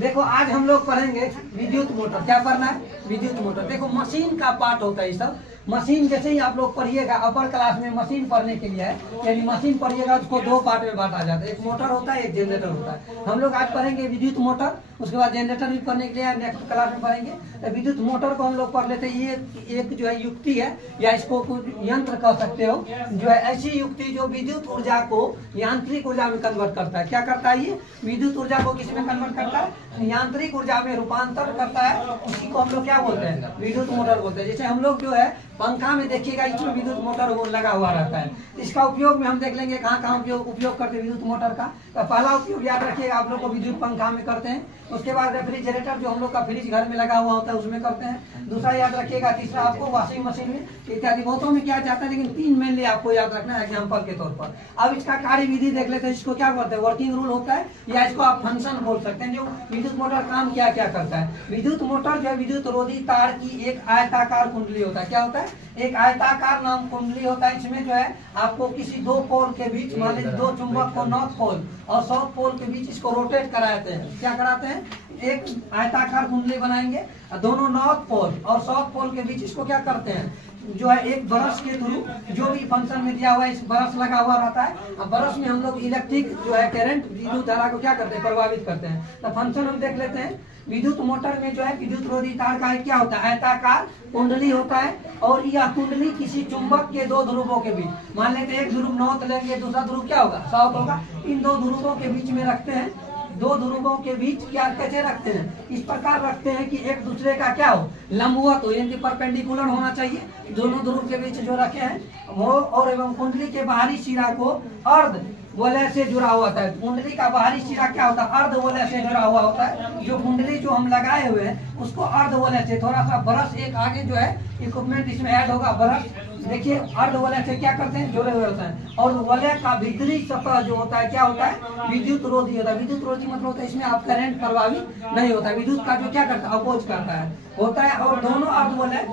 देखो आज हम लोग पढ़ेंगे विद्युत मोटर। क्या पढ़ना है? विद्युत मोटर। देखो मशीन का पार्ट होता है ये सब। मशीन जैसे ही आप लोग पढ़िएगा अपर क्लास में मशीन पढ़ने के लिए है, यानी मशीन पढ़िएगा उसको दो पार्ट में बांटा जाता है, एक मोटर होता है एक जनरेटर होता है। हम लोग आज पढ़ेंगे विद्युत मोटर, उसके बाद जनरेटर भी पढ़ने के लिए नेक्स्ट क्लास में पढ़ेंगे। तो विद्युत मोटर को हम लोग पढ़ लेते हैं। ये एक जो है युक्ति है या इसको कुछ यंत्र कह सकते हो, जो है ऐसी युक्ति जो विद्युत ऊर्जा को यांत्रिक ऊर्जा में कन्वर्ट करता है। क्या करता है? ये विद्युत ऊर्जा को किस में कन्वर्ट करता है? यांत्रिक ऊर्जा में रूपांतर करता है। उसी को हम लोग क्या बोलते हैं? विद्युत मोटर बोलते हैं। जैसे हम लोग जो है पंखा में देखिएगा इसमें विद्युत मोटर वो लगा हुआ रहता है। इसका उपयोग में हम देख लेंगे कहाँ कहाँ उपयोग करते हैं विद्युत मोटर का। तो पहला उपयोग याद रखिएगा आप लोग को विद्युत पंखा में करते हैं। उसके बाद रेफ्रिजरेटर जो हम लोग का फ्रिज घर में लगा हुआ होता है उसमें करते हैं। दूसरा याद रखिएगा। तीसरा आपको वॉशिंग मशीन में इत्यादि बहुतों में क्या चाहता है, लेकिन तीन मेनली आपको याद रखना है एग्जाम्पल के तौर पर। अब इसका कार्य विधि देख लेते हैं। इसको क्या बोलते हैं? वर्किंग रूल होता है या इसको आप फंक्शन बोल सकते हैं। जो विद्युत मोटर काम क्या क्या करता है? विद्युत मोटर जो है विद्युत रोधी तार की एक आयताकार कुंडली होता है। क्या होता है? एक आयताकार नाम कुंडली होता है। इसमें जो है आपको किसी दो पोल के बीच, मान लीजिए दो चुंबक को नॉर्थ पोल और साउथ पोल के बीच इसको रोटेट कराते हैं। क्या कराते हैं? एक आयताकार कुंडली बनाएंगे, दोनों नॉर्थ पोल और साउथ पोल के बीच इसको क्या करते हैं, जो है एक ब्रश के थ्रू जो भी फंक्शन में दिया हुआ है इस ब्रश लगा हुआ रहता है। अब ब्रश में हम लोग इलेक्ट्रिक जो है करंट विद्युत धारा को क्या करते हैं? प्रभावित करते हैं। तो फंक्शन हम देख लेते हैं। विद्युत मोटर में जो है विद्युत रोधी तार का क्या होता है? आयताकार कुंडली होता है और यह कुंडली किसी चुंबक के दो ध्रुवों के बीच, मान लेते हैं एक ध्रुव नॉर्थ लेंगे, दूसरा ध्रुव क्या होगा? साउथ होगा। इन दो ध्रुवों के बीच में रखते हैं। दो ध्रुवों के बीच क्या कैसे रखते हैं? इस प्रकार रखते हैं कि एक दूसरे का क्या हो? लंबवत हो, यानी परपेंडिकुलर होना चाहिए। दोनों ध्रुव के बीच जो रखे हैं वो और एवं कुंडली के बाहरी सिरा को अर्ध वलय से जुड़ा हुआ होता है। कुंडली का बाहरी सिरा क्या होता है? अर्ध वलय से जुड़ा हुआ होता है। जो कुंडली जो हम लगाए हुए हैं उसको अर्ध वलय से, थोड़ा सा ब्रश एक आगे जो है इक्विपमेंट इसमें ऐड होगा, ब्रश देखिए अर्ध वलय से क्या करते हैं? जुड़े हुए होते हैं। और वलय का भीतरी सतह जो होता है क्या होता है? विद्युत रोधी होता है। विद्युत रोधी मतलब होता है इसमें आप करंट प्रभावित नहीं होता है। विद्युत का जो क्या करता है? अपोज करता है होता है। और दोनों अर्ध वलय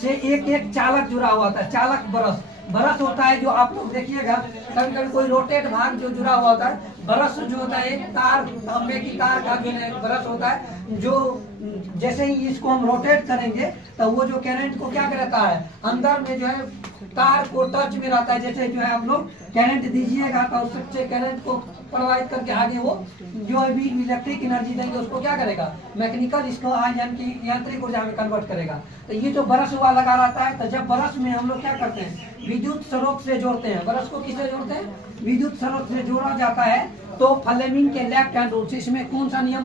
से एक एक चालक जुड़ा हुआ होता है। चालक ब्रश होता है जो आप लोग देखिएगा कभी कभी कोई रोटेट भाग जो जुड़ा हुआ होता है। ब्रश जो होता है एक तार, तांबे की तार का जो ब्रश होता है, जो जैसे ही इसको हम रोटेट करेंगे तो वो जो करंट को क्या करता है? अंदर में जो है तार को टच में रहता है। जैसे जो है आप लोग करंट दीजिएगा तो उससे करंट को प्रभावित करके आगे वो जो है भी इलेक्ट्रिक एनर्जी देंगे उसको क्या करेगा? मैकेनिकल इसको यांत्रिक ऊर्जा में कन्वर्ट करेगा। तो ये जो ब्रश हुआ लगा रहता है, तो जब ब्रश में हम लोग क्या करते हैं? विद्युत स्रोत से जोड़ते हैं। ब्रश को किससे जोड़ते हैं? विद्युत स्रोत से जोड़ा जाता है। तो फ्लेमिंग के लेफ्ट हैंड रूल से इसमें कौन सा नियम